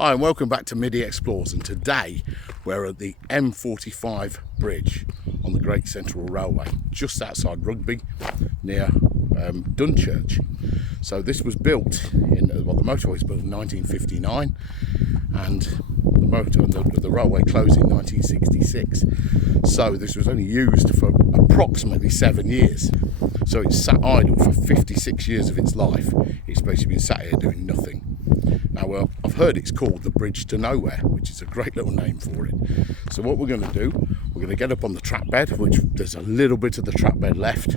Hi and welcome back to Middy Explores, and today we're at the M45 bridge on the Great Central Railway just outside Rugby near Dunchurch. So this was built in, the motorway was built in 1959 and the railway closed in 1966. So this was only used for approximately 7 years. So it's sat idle for 56 years of its life. It's basically been sat here doing nothing. Now, I've heard it's called the Bridge to Nowhere, which is a great little name for it. So what we're going to do, we're going to get up on the track bed, which there's a little bit of the track bed left,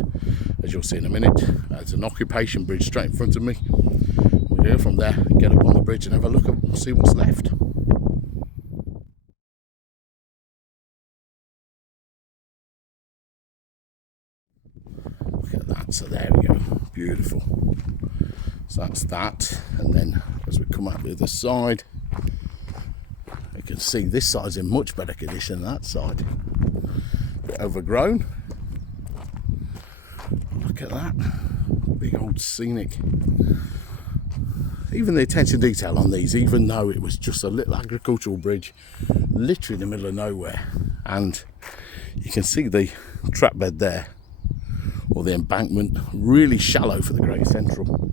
as you'll see in a minute. There's an occupation bridge straight in front of me. We'll go from there and get up on the bridge and have a look and see what's left. Look at that, so there we go, beautiful. So that's that, and then as we come out the other side, you can see this side's in much better condition than that side. A bit overgrown. Look at that, big old scenic. Even the attention to detail on these, even though it was just a little agricultural bridge, literally in the middle of nowhere, and you can see the track bed there, or the embankment, really shallow for the Great Central.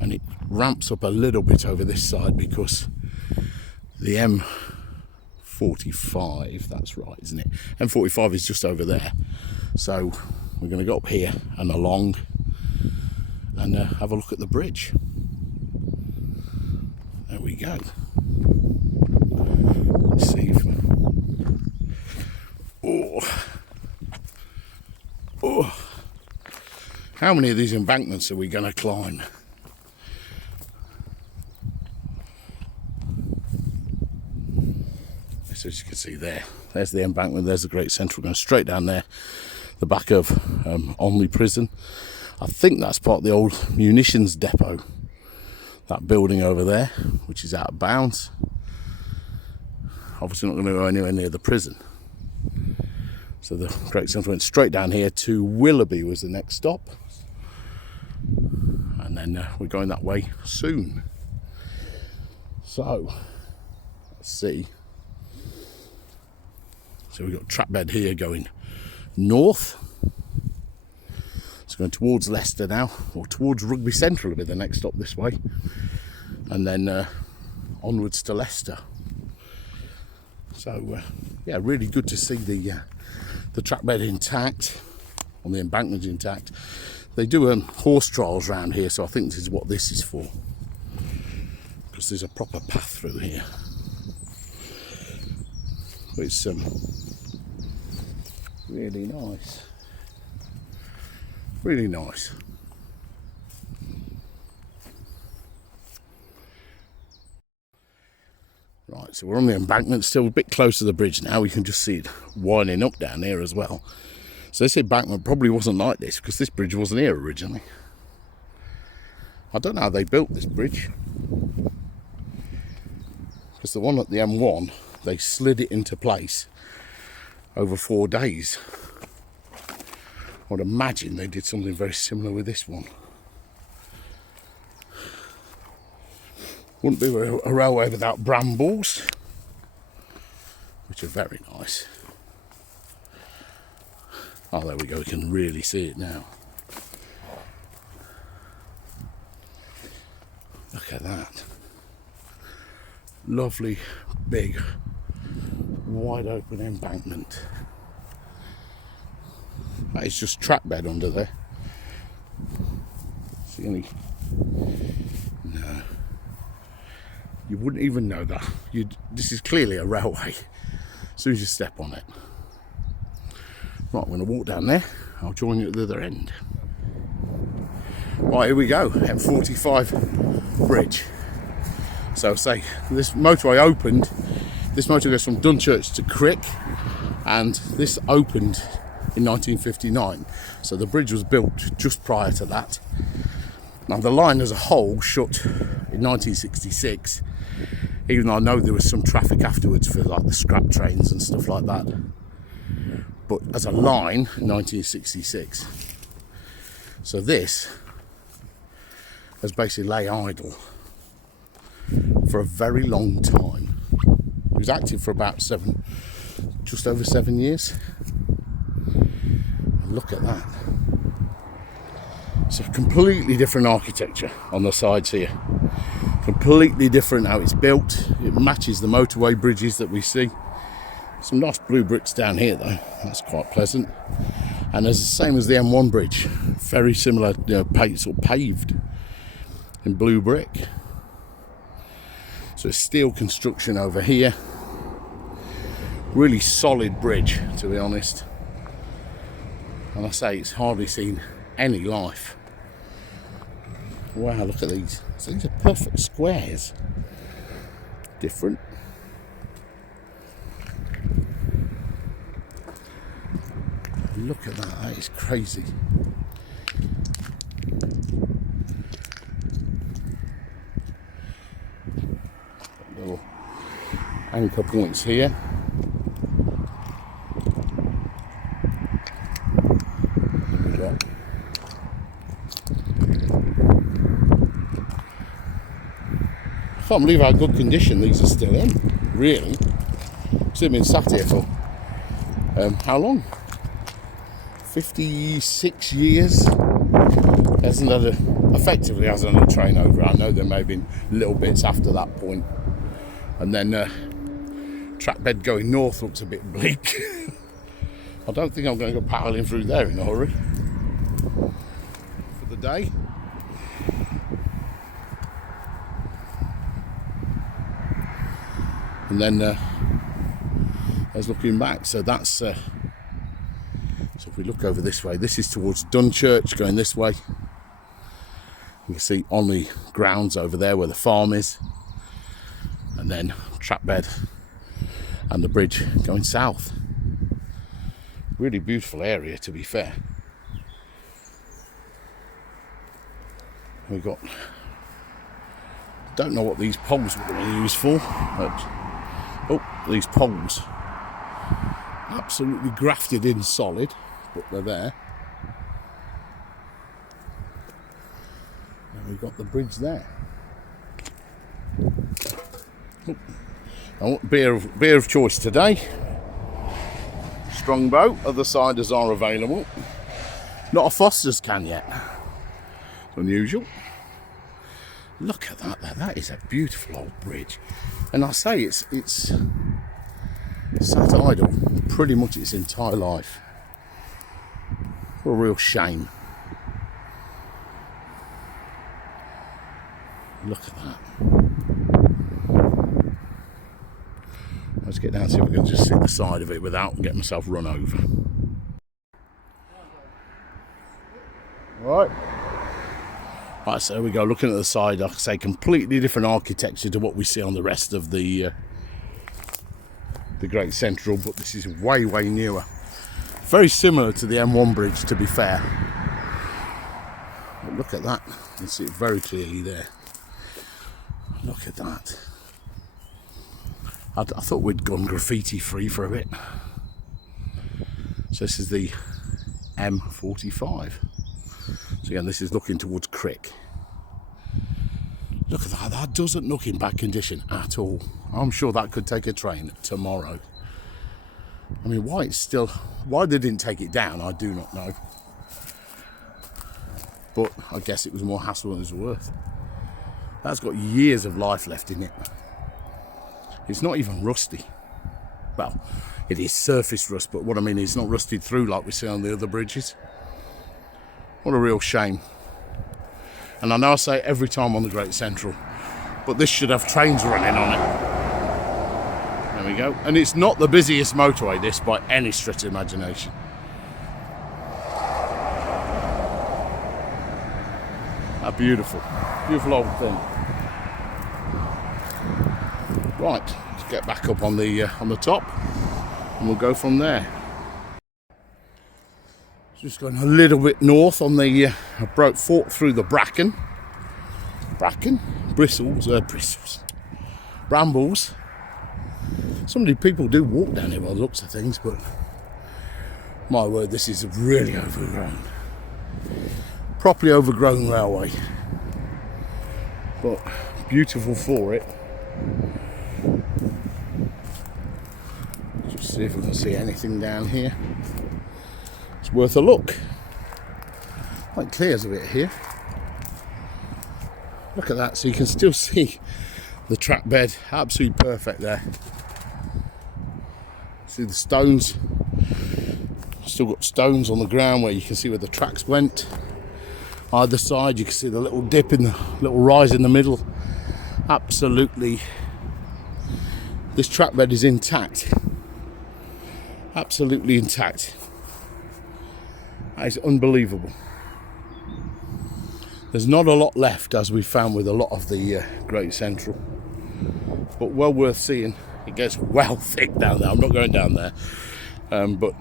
And it ramps up a little bit over this side because the M45, that's right, isn't it? M45 is just over there. So we're going to go up here and along and have a look at the bridge. There we go. Let's see if... Oh. How many of these embankments are we going to climb? So as you can see there's the embankment, there's the Great Central going straight down there, the back of Onley Prison. I think that's part of the old munitions depot, that building over there, which is out of bounds. Obviously not going to go anywhere near the prison. So the Great Central went straight down here to Willoughby was the next stop. And then we're going that way soon. So, let's see. So we've got track bed here going north. It's going towards Leicester now, or towards Rugby Central will be the next stop this way. And then onwards to Leicester. So, yeah, really good to see the track bed intact, on the embankment intact. They do horse trials around here, so I think this is what this is for, because there's a proper path through here. But it's really nice, really nice. Right, so we're on the embankment, still a bit close to the bridge now. We can just see it winding up down here as well. So this embankment probably wasn't like this because this bridge wasn't here originally. I don't know how they built this bridge, because the one at the M1, they slid it into place over 4 days. I would imagine they did something very similar with this one. Wouldn't be a railway without brambles, which are very nice. Oh, there we go, we can really see it now. Look at that. Lovely, big, wide open embankment. That is just track bed under there. See any? No. You wouldn't even know that. This is clearly a railway as soon as you step on it. Right, I'm going to walk down there. I'll join you at the other end. Right, here we go. M45 bridge. So say this motorway opened. This motorway goes from Dunchurch to Crick, and this opened in 1959. So the bridge was built just prior to that. Now the line as a whole shut in 1966. Even though I know there was some traffic afterwards for like the scrap trains and stuff like that. But as a line, 1966. So this has basically lay idle for a very long time. It was active for about just over 7 years. And look at that. It's a completely different architecture on the sides here. Completely different how it's built. It matches the motorway bridges that we see. Some nice blue bricks down here though, that's quite pleasant. And it's the same as the M1 bridge, very similar, sort of paved in blue brick. So it's steel construction over here. Really solid bridge, to be honest. And I say it's hardly seen any life. Wow, look at these. So these are perfect squares. Different. Look at that, that is crazy. Little anchor points here. I can't believe how good condition these are still in, really. They've been sat here for how long? 56 years. Effectively hasn't had a train over. I know there may have been little bits after that point. And then track bed going north looks a bit bleak. I don't think I'm going to go paddling through there in a hurry for the day. And then there's looking back. So that's so if we look over this way, this is towards Dunchurch going this way. You can see on the grounds over there where the farm is, and then track bed and the bridge going south. Really beautiful area, to be fair. We've got, don't know what these poles were going to use for, but these poles absolutely grafted in solid, but they're there. And we've got the bridge there. Beer of choice today. Strongbow, other ciders are available. Not a Foster's can yet. It's unusual. Look at that, that is a beautiful old bridge. And I say it's sat idle pretty much its entire life. What a real shame. Look at that. Let's get down and see if we can just sit the side of it without getting myself run over. Right, so here we go, looking at the side, like I say, completely different architecture to what we see on the rest of the Great Central, but this is way newer. Very similar to the M1 bridge, to be fair. But look at that, you can see it very clearly there. Look at that. I thought we'd gone graffiti free for a bit. So this is the M45. So again, this is looking towards Crick. Look at that, that doesn't look in bad condition at all. I'm sure that could take a train tomorrow. I mean, why they didn't take it down, I do not know. But I guess it was more hassle than it was worth. That's got years of life left in it. It's not even rusty. Well, it is surface rust, but what I mean is it's not rusted through like we see on the other bridges. What a real shame. And I know I say it every time on the Great Central, but this should have trains running on it. There we go. And it's not the busiest motorway, this, by any stretch of imagination. A beautiful old thing. Right, let's get back up on the top, and we'll go from there. Just going a little bit north on the I fought through the brambles. Some of the people do walk down here by the looks of things, but my word, this is really overgrown. Properly overgrown railway, but beautiful for it. Just see if we can see anything down here. It's worth a look. Quite clears a bit here. Look at that, so you can still see the track bed, absolutely perfect there. See the stones, still got stones on the ground where you can see where the tracks went. Either side you can see the little dip in the little rise in the middle. Absolutely, this track bed is intact, absolutely intact. That is unbelievable. There's not a lot left, as we found with a lot of the Great Central, but well worth seeing. It gets well thick down there. I'm not going down there, but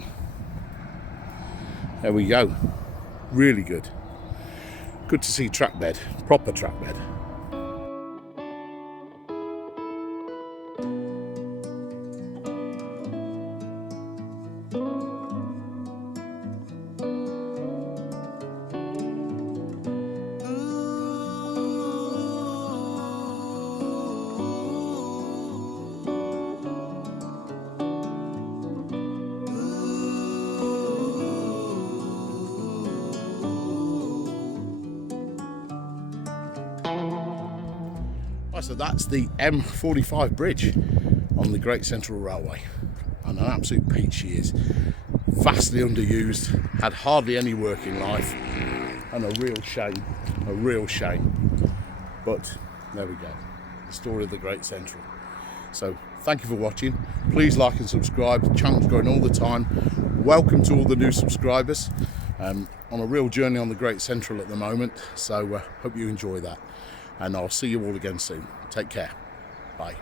there we go. Really good. Good to see track bed, proper track bed. So that's the M45 bridge on the Great Central Railway, and an absolute peach she is. Vastly underused, had hardly any working life, and a real shame. But there we go, the story of the Great Central. So thank you for watching. Please like and subscribe. The channel's growing all the time. Welcome to all the new subscribers. On a real journey on the Great Central at the moment, so hope you enjoy that. And I'll see you all again soon. Take care. Bye.